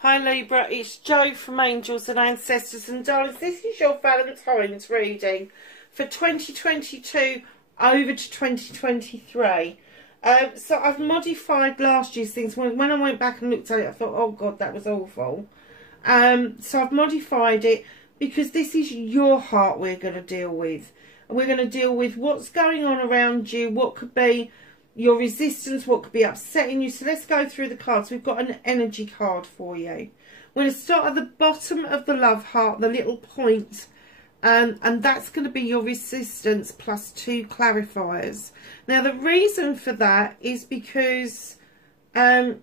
Hi Libra, it's Jo from Angels and Ancestors, and darlings, this is your Valentine's reading for 2022 over to 2023. So I've modified last year's things. When I went back and looked at it, I thought, oh God, that was awful. So I've modified it because this is your heart we're going to deal with. We're going to deal with what's going on around you, what could be your resistance, what could be upsetting you. So let's go through the cards. We've got an energy card for you. We're going to start at the bottom of the love heart, the little point, and that's going to be your resistance plus 2 clarifiers. Now the reason for that is because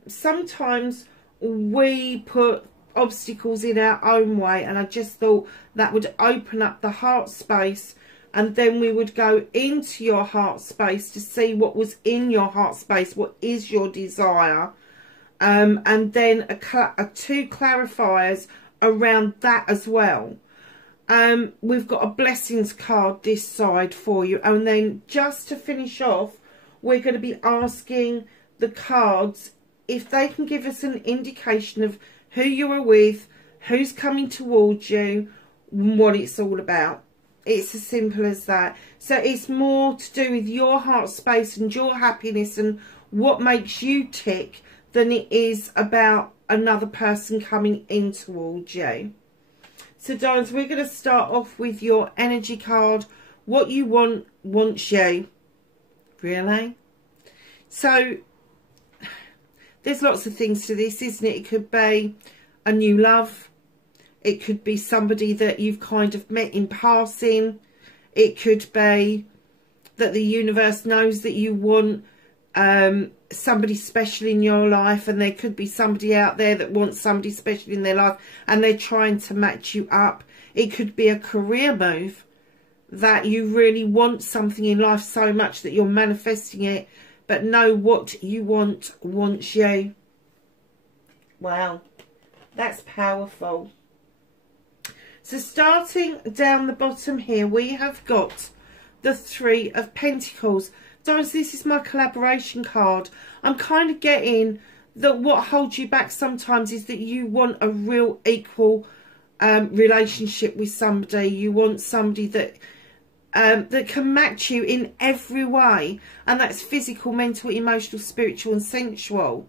sometimes we put obstacles in our own way, and I just thought that would open up the heart space, and then we would go into your heart space to see what was in your heart space, what is your desire, and then a 2 clarifiers around that as well. We've got a blessings card this side for you, and then just to finish off, we're going to be asking the cards if they can give us an indication of who you are with, who's coming towards you, what it's all about. It's as simple as that. So it's more to do with your heart space and your happiness and what makes you tick than it is about another person coming in towards you. So darlings, we're going to start off with your energy card. What you want wants you. Really? So there's lots of things to this, isn't it? It could be a new love. It could be somebody that you've kind of met in passing. It could be that the universe knows that you want somebody special in your life, and there could be somebody out there that wants somebody special in their life and they're trying to match you up. It could be a career move, that you really want something in life so much that you're manifesting it, but know what you want wants you. Wow, that's powerful. So starting down the bottom here, we have got the 3 of Pentacles. So this is my collaboration card. I'm kind of getting that what holds you back sometimes is that you want a real equal relationship with somebody. You want somebody that that can match you in every way, and that's physical, mental, emotional, spiritual and sensual.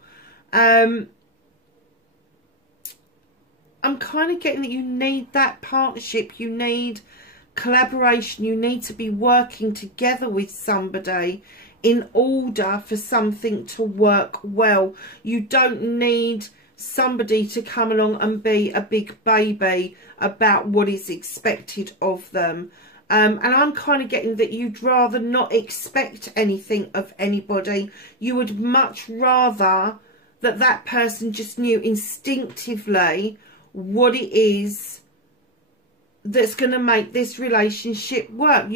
I'm kind of getting that you need that partnership, you need collaboration, you need to be working together with somebody in order for something to work well. You don't need somebody to come along and be a big baby about what is expected of them. And I'm kind of getting that you'd rather not expect anything of anybody. You would much rather that that person just knew instinctively what it is that's going to make this relationship work.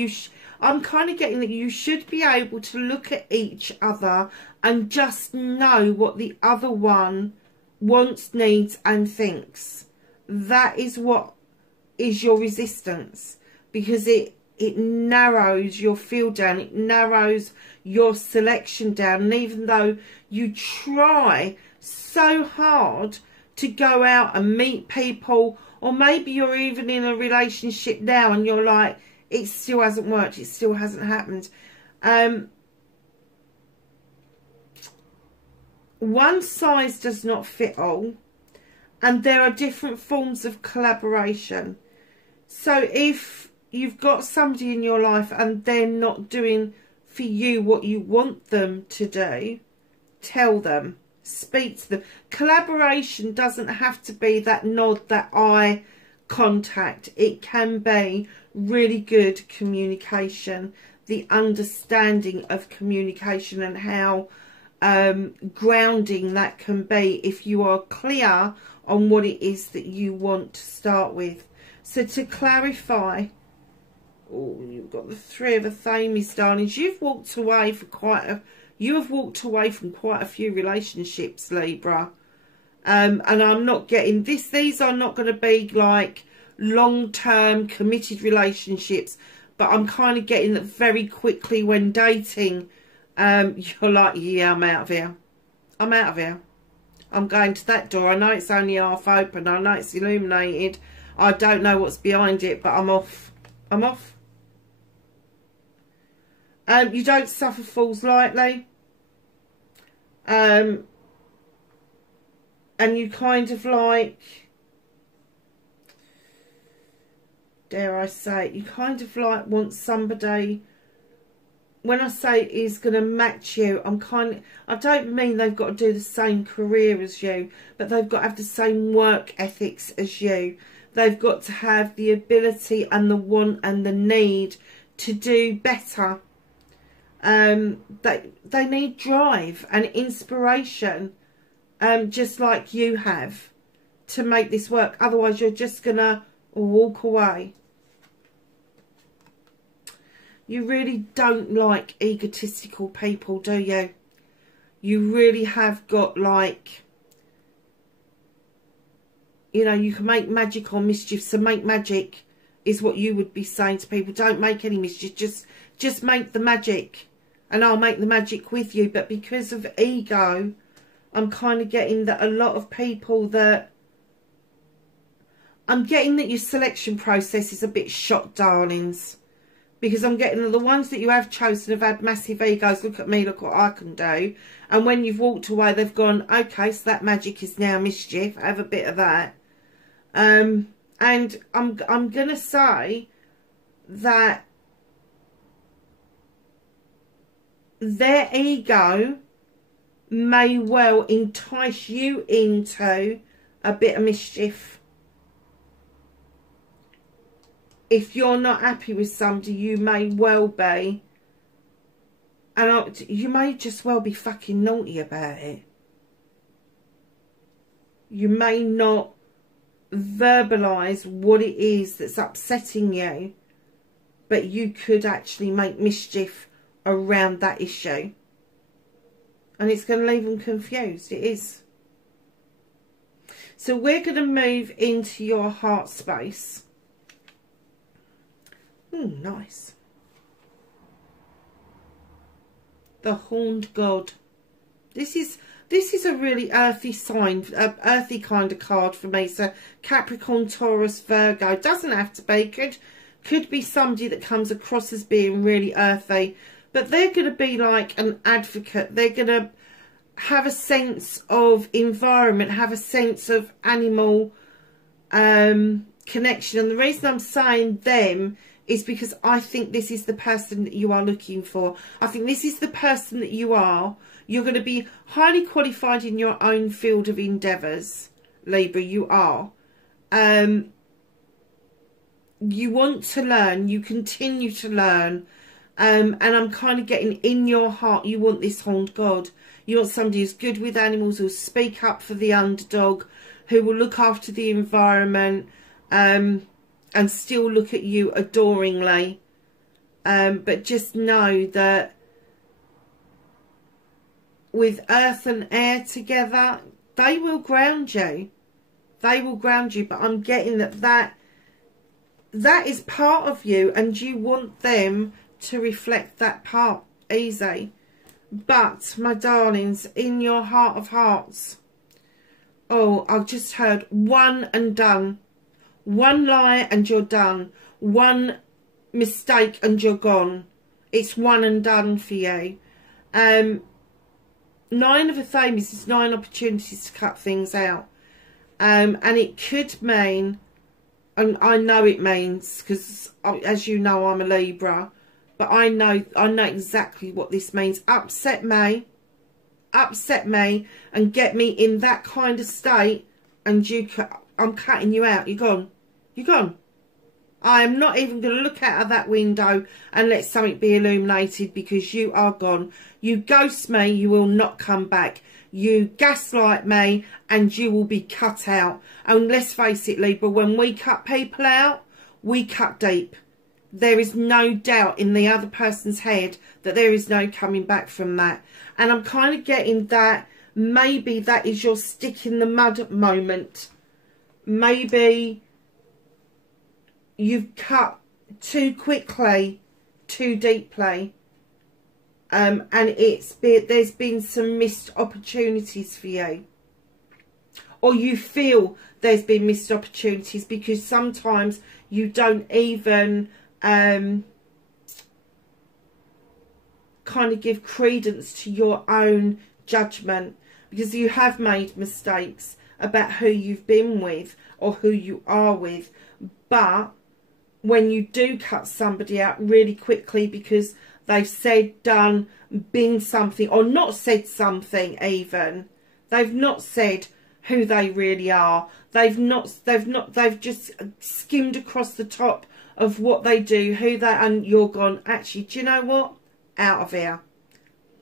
I'm kind of getting that you should be able to look at each other and just know what the other one wants, needs and thinks. That is what is your resistance, because it narrows your field down, it narrows your selection down. And even though you try so hard to go out and meet people, or maybe you're even in a relationship now and you're like, it still hasn't worked, it still hasn't happened. One size does not fit all, and there are different forms of collaboration. So if you've got somebody in your life and they're not doing for you what you want them to do, tell them. Speak to them. Collaboration doesn't have to be that nod, that eye contact. It can be really good communication, the understanding of communication, and how grounding that can be if you are clear on what it is that you want to start with. So to clarify, oh, you've got the 3 of Athames, darlings. You've walked away for you have walked away from quite a few relationships, Libra. And I'm not getting this. These are not going to be like long-term committed relationships. But I'm kind of getting that very quickly when dating, you're like, yeah, I'm out of here. I'm out of here. I'm going to that door. I know it's only half open. I know it's illuminated. I don't know what's behind it, but I'm off. I'm off. You don't suffer fools lightly. And you kind of like, dare I say it, you kind of like want somebody, when I say is going to match you, I don't mean they've got to do the same career as you, but they've got to have the same work ethics as you. They've got to have the ability and the want and the need to do better. They need drive and inspiration, just like you have, to make this work. Otherwise, you're just going to walk away. You really don't like egotistical people, do you? You really have got, like, you know, you can make magic or mischief. So make magic is what you would be saying to people. Don't make any mischief. Just make the magic. And I'll make the magic with you. But because of ego, I'm kind of getting that a lot of people that... I'm getting that your selection process is a bit shot, darlings. Because I'm getting the ones that you have chosen have had massive egos. Look at me, look what I can do. And when you've walked away, they've gone, okay, so that magic is now mischief. Have a bit of that. And I'm going to say that their ego may well entice you into a bit of mischief. If you're not happy with somebody, you may well be, and you may just well be fucking naughty about it. You may not verbalise what it is that's upsetting you, but you could actually make mischief around that issue. And it's going to leave them confused. It is. So we're going to move into your heart space. Nice. The Horned God. This is a really earthy sign, earthy kind of card for me. So Capricorn, Taurus, Virgo. Doesn't have to be. Could be somebody that comes across as being really earthy. But they're going to be like an advocate. They're going to have a sense of environment, have a sense of animal connection. And the reason I'm saying them is because I think this is the person that you are looking for. I think this is the person that you are. You're going to be highly qualified in your own field of endeavours, Libra. You are. You want to learn. You continue to learn. And I'm kind of getting in your heart, you want this Horned God. You want somebody who's good with animals, who'll speak up for the underdog, who will look after the environment, and still look at you adoringly. But just know that with earth and air together, they will ground you. They will ground you. But I'm getting that is part of you, and you want them to reflect that part. Easy. But, my darlings, in your heart of hearts, oh, I've just heard one and done. One lie and you're done. One mistake and you're gone. It's one and done for you. 9 of a Thames is 9 opportunities to cut things out. And it could mean, and I know it means, because as you know, I'm a Libra, but I know exactly what this means. Upset me, and get me in that kind of state, and I'm cutting you out. You're gone. You're gone. I am not even going to look out of that window and let something be illuminated, because you are gone. You ghost me, you will not come back. You gaslight me, and you will be cut out. And let's face it, Libra, when we cut people out, we cut deep. There is no doubt in the other person's head that there is no coming back from that. And I'm kind of getting that maybe that is your stick in the mud moment. Maybe you've cut too quickly, too deeply. And there's been some missed opportunities for you. or you feel there's been missed opportunities, because sometimes you don't even kind of give credence to your own judgment, because you have made mistakes about who you've been with or who you are with. But when you do cut somebody out really quickly because they've said, done, been something, or not said something even, they've not said who they really are, they've just skimmed across the top of what they do, who they, and you're gone, actually, do you know what, out of here,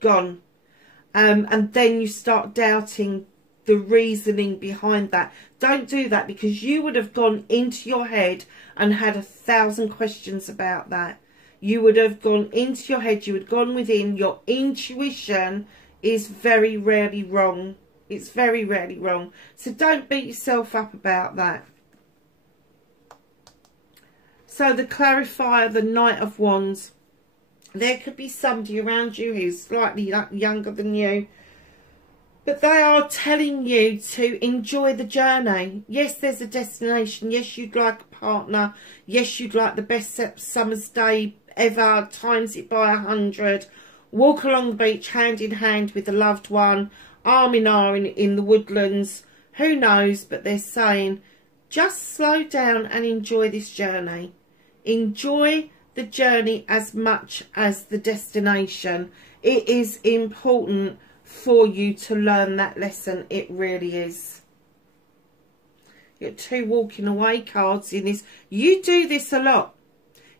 gone. And then you start doubting the reasoning behind that. Don't do that, because you would have gone into your head and had 1,000 questions about that. You would have gone into your head, you would have gone within. Your intuition is very rarely wrong. It's very rarely wrong. So don't beat yourself up about that. So the clarifier, the Knight of Wands. There could be somebody around you who's slightly younger than you, but they are telling you to enjoy the journey. Yes, there's a destination. Yes, you'd like a partner. Yes, you'd like the best summer's day ever, times it by 100. Walk along the beach hand in hand with a loved one, arm in arm in the woodlands. Who knows, but they're saying just slow down and enjoy this journey. Enjoy the journey as much as the destination. It is important for you to learn that lesson. It really is. You've got 2 walking away cards in this. You do this a lot.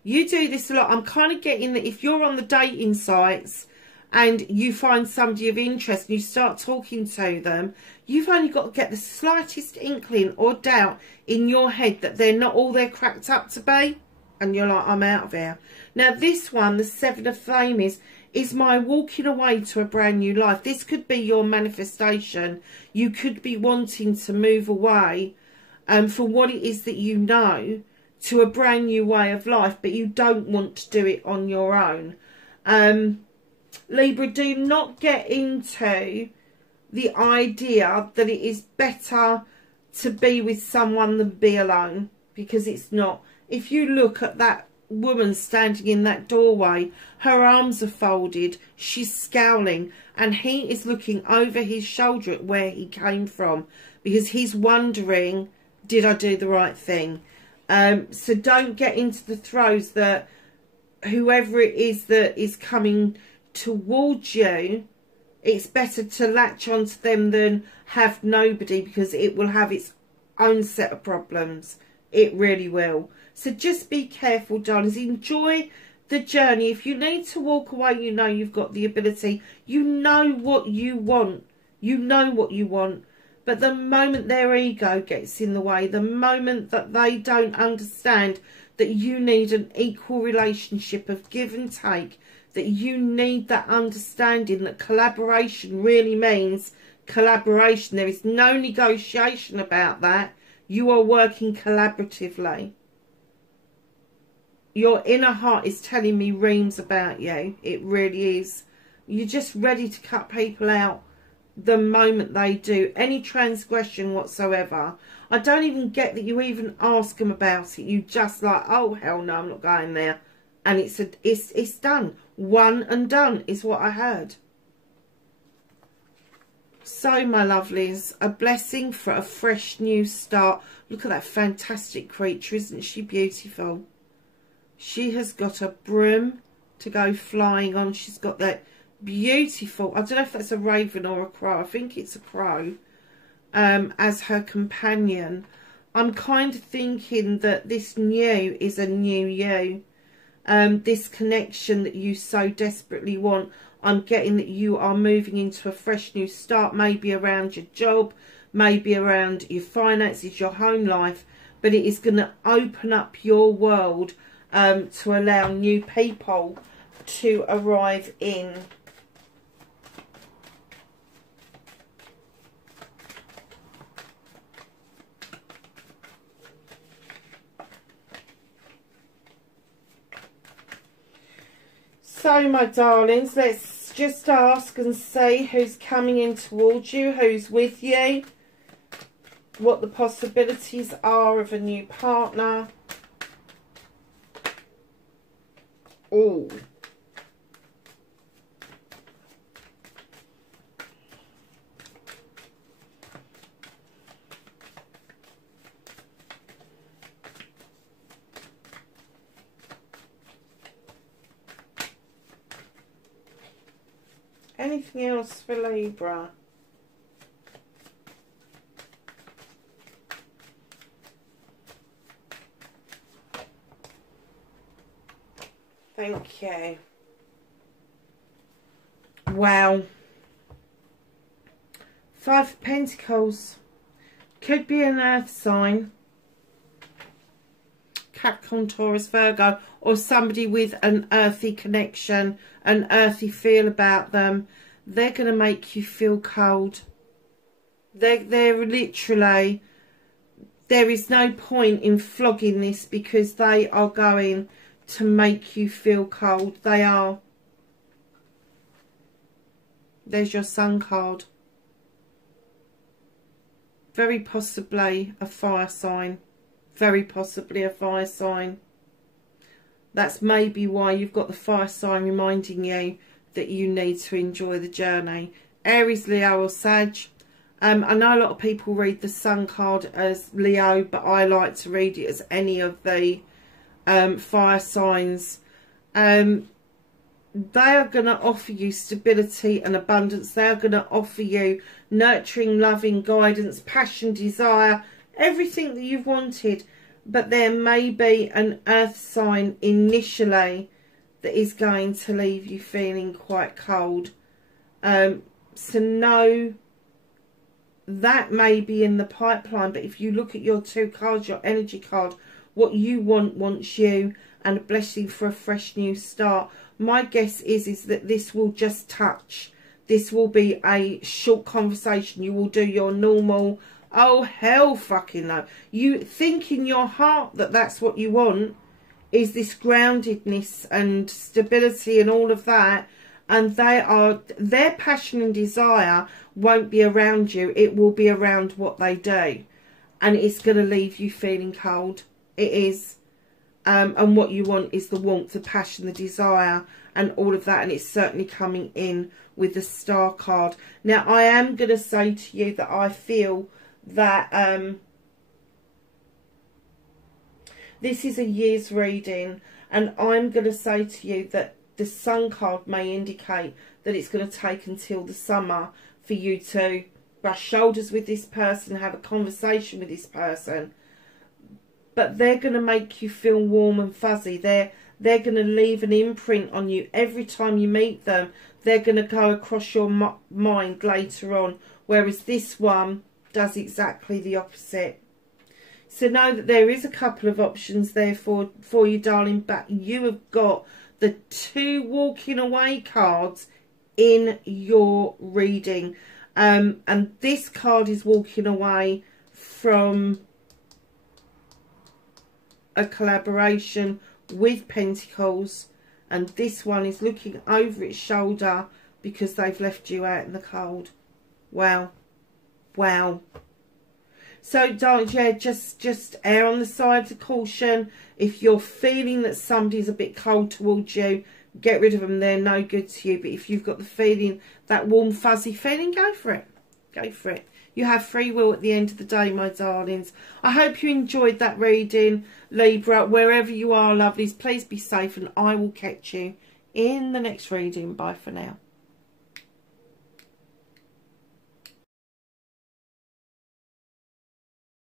You do this a lot. I'm kind of getting that if you're on the dating sites and you find somebody of interest and you start talking to them, you've only got to get the slightest inkling or doubt in your head that they're not all they're cracked up to be, and you're like, I'm out of here. Now this one, the 7 of Flame, is my walking away to a brand new life. This could be your manifestation. You could be wanting to move away for what it is that you know, to a brand new way of life, but you don't want to do it on your own. Libra, do not get into the idea that it is better to be with someone than be alone, because it's not. If you look at that woman standing in that doorway, her arms are folded, she's scowling, and he is looking over his shoulder at where he came from, because he's wondering, did I do the right thing? So don't get into the throes that whoever it is that is coming towards you, it's better to latch onto them than have nobody, because it will have its own set of problems. It really will. So just be careful, darlings. Enjoy the journey. If you need to walk away, you know you've got the ability. You know what you want. You know what you want. But the moment their ego gets in the way, the moment that they don't understand that you need an equal relationship of give and take, that you need that understanding that collaboration really means collaboration. There is no negotiation about that. You are working collaboratively. Your inner heart is telling me reams about you. It really is. You're just ready to cut people out the moment they do any transgression whatsoever. I don't even get that you even ask them about it. You just like, oh hell no, I'm not going there. And it's done. One and done is what I heard. So, my lovelies, a blessing for a fresh new start. Look at that fantastic creature. Isn't she beautiful? She has got a broom to go flying on. She's got that beautiful, I don't know if that's a raven or a crow. I think it's a crow, as her companion. I'm kind of thinking that this new is a new you. This connection that you so desperately want. I'm getting that you are moving into a fresh new start, maybe around your job, maybe around your finances, your home life, but it is going to open up your world to allow new people to arrive in. So, my darlings, let's just ask and see who's coming in towards you, who's with you. what the possibilities are of a new partner. Oh. Anything else for Libra? Thank you. Wow. Five of Pentacles. Could be an earth sign. Capricorn, Taurus, Virgo, or somebody with an earthy connection, an earthy feel about them. They're going to make you feel cold. They're literally, there is no point in flogging this because they are going to make you feel cold. They are. There's your Sun card. Very possibly a fire sign. Very possibly a fire sign. That's maybe why you've got the fire sign reminding you that you need to enjoy the journey. Aries, Leo or Sag. I know a lot of people read the Sun card as Leo, but I like to read it as any of the fire signs. They are going to offer you stability and abundance. They are going to offer you nurturing, loving, guidance, passion, desire, everything that you've wanted. But there may be an earth sign initially that is going to leave you feeling quite cold. So no, that may be in the pipeline. But if you look at your two cards, your energy card, what you want wants you, and a blessing for a fresh new start. My guess is that this will just touch. This will be a short conversation. You will do your normal, oh hell fucking no. You think in your heart that that's what you want, is this groundedness and stability and all of that. And their passion and desire won't be around you. It will be around what they do. And it's going to leave you feeling cold. It is. And what you want is the warmth, the passion, the desire, and all of that. And it's certainly coming in with the Star card. Now, I am going to say to you that I feel that this is a year's reading. And I'm going to say to you that the Sun card may indicate that it's going to take until the summer for you to brush shoulders with this person, have a conversation with this person. But they're going to make you feel warm and fuzzy. They're going to leave an imprint on you every time you meet them. They're going to go across your mind later on. Whereas this one does exactly the opposite. So know that there is a couple of options there for you, darling. But you have got the two walking away cards in your reading. And this card is walking away from a collaboration with Pentacles, and this one is looking over its shoulder because they've left you out in the cold. Wow. Wow. So darling, yeah, just err on the side of caution. If you're feeling that somebody's a bit cold towards you, get rid of them. They're no good to you. But if you've got the feeling, that warm fuzzy feeling, go for it. Go for it. You have free will at the end of the day, my darlings. I hope you enjoyed that reading, Libra. Wherever you are, lovelies, please be safe, and I will catch you in the next reading. Bye for now.